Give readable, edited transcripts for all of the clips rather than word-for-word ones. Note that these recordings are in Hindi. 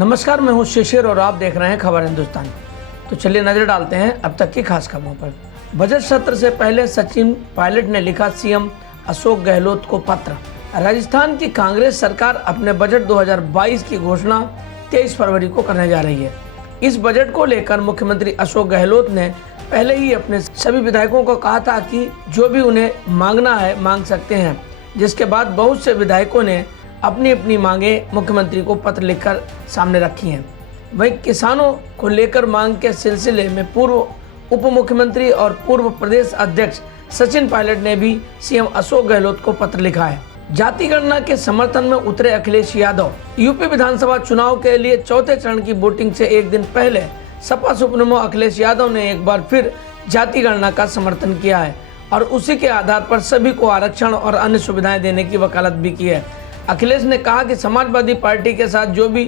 नमस्कार, मैं हूं शिशिर और आप देख रहे हैं खबर हिंदुस्तान। तो चलिए नजर डालते हैं अब तक की खास खबरों पर। बजट सत्र से पहले सचिन पायलट ने लिखा सीएम अशोक गहलोत को पत्र। राजस्थान की कांग्रेस सरकार अपने बजट 2022 की घोषणा 23 फरवरी को करने जा रही है। इस बजट को लेकर मुख्यमंत्री अशोक गहलोत ने पहले ही अपने सभी विधायकों को कहा था कि जो भी उन्हें मांगना है मांग सकते हैं, जिसके बाद बहुत से विधायकों ने अपनी अपनी मांगे मुख्यमंत्री को पत्र लिखकर सामने रखी हैं। वहीं किसानों को लेकर मांग के सिलसिले में पूर्व उप मुख्यमंत्री और पूर्व प्रदेश अध्यक्ष सचिन पायलट ने भी सीएम अशोक गहलोत को पत्र लिखा है। जाति गणना के समर्थन में उतरे अखिलेश यादव। यूपी विधानसभा चुनाव के लिए चौथे चरण की वोटिंग से एक दिन पहले सपा सुप्रीमो अखिलेश यादव ने एक बार फिर जाति गणना का समर्थन किया है और उसी के आधार पर सभी को आरक्षण और अन्य सुविधाएं देने की वकालत भी की है। अखिलेश ने कहा कि समाजवादी पार्टी के साथ जो भी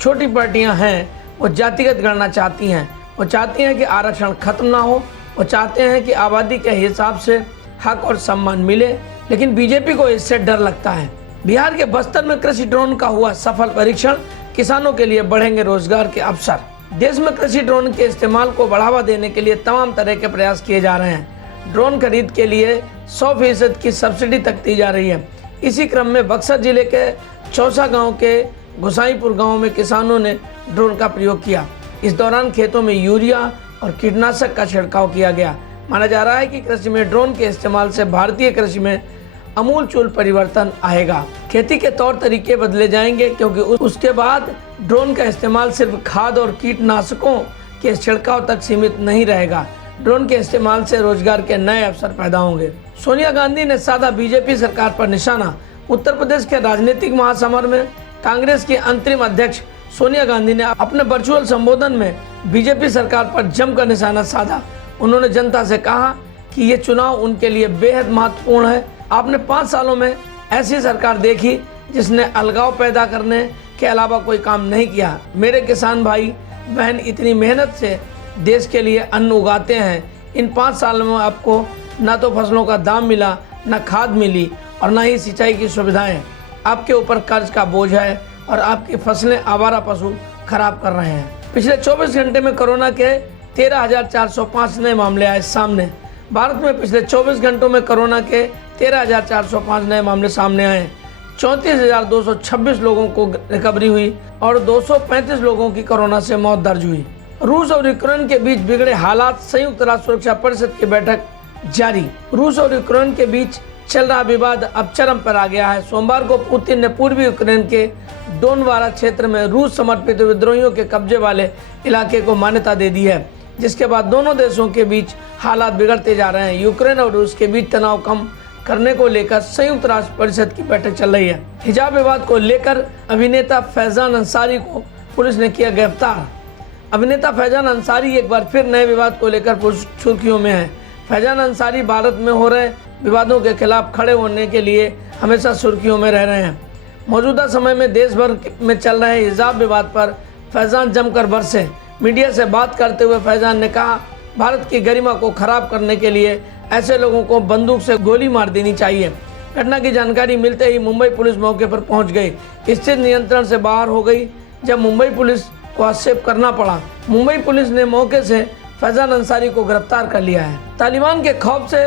छोटी पार्टियां हैं वो जातिगत गणना चाहती हैं। वो चाहती हैं कि आरक्षण खत्म ना हो, वो चाहते हैं कि आबादी के हिसाब से हक और सम्मान मिले, लेकिन बीजेपी को इससे डर लगता है। बिहार के बस्तर में कृषि ड्रोन का हुआ सफल परीक्षण, किसानों के लिए बढ़ेंगे रोजगार के अवसर। देश में कृषि ड्रोन के इस्तेमाल को बढ़ावा देने के लिए तमाम तरह के प्रयास किए जा रहे हैं। ड्रोन खरीद के लिए 100% की सब्सिडी तक दी जा रही है। इसी क्रम में बक्सर जिले के चौसा गांव के गोसाईपुर गांव में किसानों ने ड्रोन का प्रयोग किया। इस दौरान खेतों में यूरिया और कीटनाशक का छिड़काव किया गया। माना जा रहा है कि कृषि में ड्रोन के इस्तेमाल से भारतीय कृषि में अमूलचूल परिवर्तन आएगा। खेती के तौर तरीके बदले जाएंगे, क्योंकि उसके बाद ड्रोन का इस्तेमाल सिर्फ खाद और कीटनाशकों के छिड़काव तक सीमित नहीं रहेगा। ड्रोन के इस्तेमाल से रोजगार के नए अवसर पैदा होंगे। सोनिया गांधी ने साधा बीजेपी सरकार पर निशाना। उत्तर प्रदेश के राजनीतिक महासमर में कांग्रेस की अंतरिम अध्यक्ष सोनिया गांधी ने अपने वर्चुअल संबोधन में बीजेपी सरकार पर जमकर निशाना साधा। उन्होंने जनता से कहा कि ये चुनाव उनके लिए बेहद महत्वपूर्ण है। आपने 5 सालों में ऐसी सरकार देखी जिसने अलगाव पैदा करने के अलावा कोई काम नहीं किया। मेरे किसान भाई बहन इतनी मेहनत से देश के लिए अन्न उगाते हैं। इन 5 सालों में आपको ना तो फसलों का दाम मिला, ना खाद मिली और ना ही सिंचाई की सुविधाएं। आपके ऊपर कर्ज का बोझ है और आपकी फसलें आवारा पशु खराब कर रहे हैं। पिछले 24 घंटे में कोरोना के 13,405 नए मामले आए सामने। भारत में पिछले 24 घंटों में कोरोना के 13,405 नए मामले सामने आए। 34,226 लोगों को रिकवरी हुई और 235 लोगों की कोरोना से मौत दर्ज हुई। रूस और यूक्रेन के बीच बिगड़े हालात, संयुक्त राष्ट्र सुरक्षा परिषद की बैठक जारी। रूस और यूक्रेन के बीच चल रहा विवाद अब चरम पर आ गया है। सोमवार को पुतिन ने पूर्वी यूक्रेन के डोनबारा क्षेत्र में रूस समर्थित विद्रोहियों के कब्जे वाले इलाके को मान्यता दे दी है, जिसके बाद दोनों देशों के बीच हालात बिगड़ते जा रहे हैं। यूक्रेन और रूस के बीच तनाव कम करने को लेकर संयुक्त राष्ट्र परिषद की बैठक चल रही है। हिजाब विवाद को लेकर अभिनेता फैजान अंसारी को पुलिस ने किया गिरफ्तार। अभिनेता फैजान अंसारी एक बार फिर नए विवाद को लेकर सुर्खियों में है। फैजान अंसारी भारत में हो रहे विवादों के खिलाफ खड़े होने के लिए हमेशा सुर्खियों में रह रहे हैं। मौजूदा समय में देश भर में चल रहे हिजाब विवाद पर फैजान जमकर बरसे। मीडिया से बात करते हुए फैजान ने कहा, भारत की गरिमा को खराब करने के लिए ऐसे लोगों को बंदूक से गोली मार देनी चाहिए। घटना की जानकारी मिलते ही मुंबई पुलिस मौके पर पहुंच गई। स्थिति नियंत्रण से बाहर हो गई जब मुंबई पुलिस को हस्तक्षेप करना पड़ा। मुंबई पुलिस ने मौके से फैजान अंसारी को गिरफ्तार कर लिया है। तालिबान के खौफ से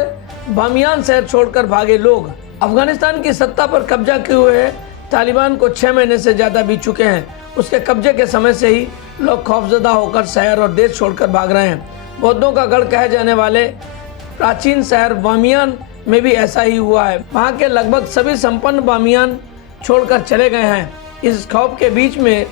बामियान शहर छोड़कर भागे लोग। अफगानिस्तान की सत्ता पर कब्जा किए हुए तालिबान को 6 महीने से ज्यादा बीत चुके हैं। उसके कब्जे के समय से ही लोग खौफजदा होकर शहर और देश छोड़कर भाग रहे हैं। बौद्धों का गढ़ कहे जाने वाले प्राचीन शहर बामियान में भी ऐसा ही हुआ है। वहाँ के लगभग सभी संपन्न बामियान छोड़कर चले गए हैं। इस खौफ के बीच में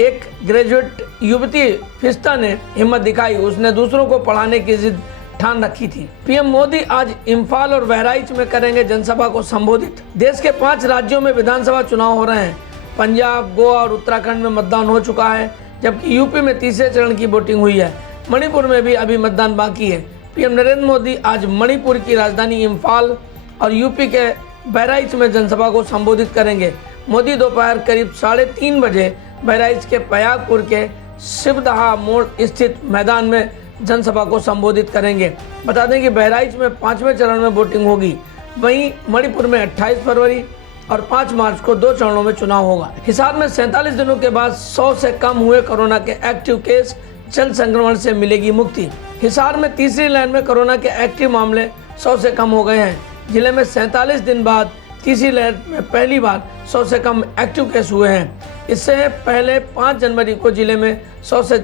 एक ग्रेजुएट युवती फिस्ता ने हिम्मत दिखाई। उसने दूसरों को पढ़ाने की जिद ठान रखी थी। पीएम मोदी आज इम्फाल और बहराइच में करेंगे जनसभा को संबोधित। देश के 5 राज्यों में विधानसभा चुनाव हो रहे हैं। पंजाब, गोवा और उत्तराखंड में मतदान हो चुका है, जबकि यूपी में तीसरे चरण की वोटिंग हुई है। मणिपुर में भी अभी मतदान बाकी है। पीएम नरेंद्र मोदी आज मणिपुर की राजधानी इम्फाल और यूपी के बहराइच में जनसभा को संबोधित करेंगे। मोदी दोपहर करीब 3:30 बजे बहराइच के पयागपुर के शिवदहा मोड़ स्थित मैदान में जनसभा को संबोधित करेंगे। बता दें कि बहराइच में 5वें चरण में वोटिंग होगी। वहीं मणिपुर में 28 फरवरी और 5 मार्च को 2 चरणों में चुनाव होगा। हिसार में 47 दिनों के बाद 100 से कम हुए कोरोना के एक्टिव केस, जन संक्रमण से मिलेगी मुक्ति। हिसार में तीसरी लहर में कोरोना के एक्टिव मामले 100 से कम हो गए हैं। जिले में 47 दिन बाद तीसरी लहर में पहली बार 100 से कम एक्टिव केस हुए हैं। इससे पहले 5 जनवरी को जिले में 100 से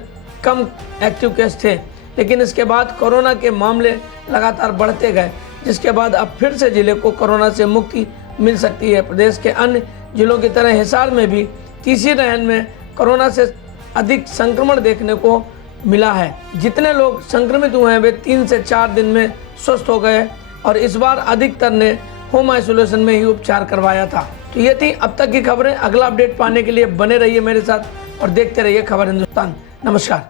कम एक्टिव केस थे, लेकिन इसके बाद कोरोना के मामले लगातार बढ़ते गए, जिसके बाद अब फिर से जिले को कोरोना से मुक्ति मिल सकती है। प्रदेश के अन्य जिलों की तरह हिसार में भी तीसरी लहर में कोरोना से अधिक संक्रमण देखने को मिला है। जितने लोग संक्रमित हुए हैं वे 3 से 4 दिन में स्वस्थ हो गए और इस बार अधिकतर ने होम आइसोलेशन में ही उपचार करवाया था। तो ये थी अब तक की खबरें। अगला अपडेट पाने के लिए बने रहिए मेरे साथ और देखते रहिए खबर हिंदुस्तान। नमस्कार।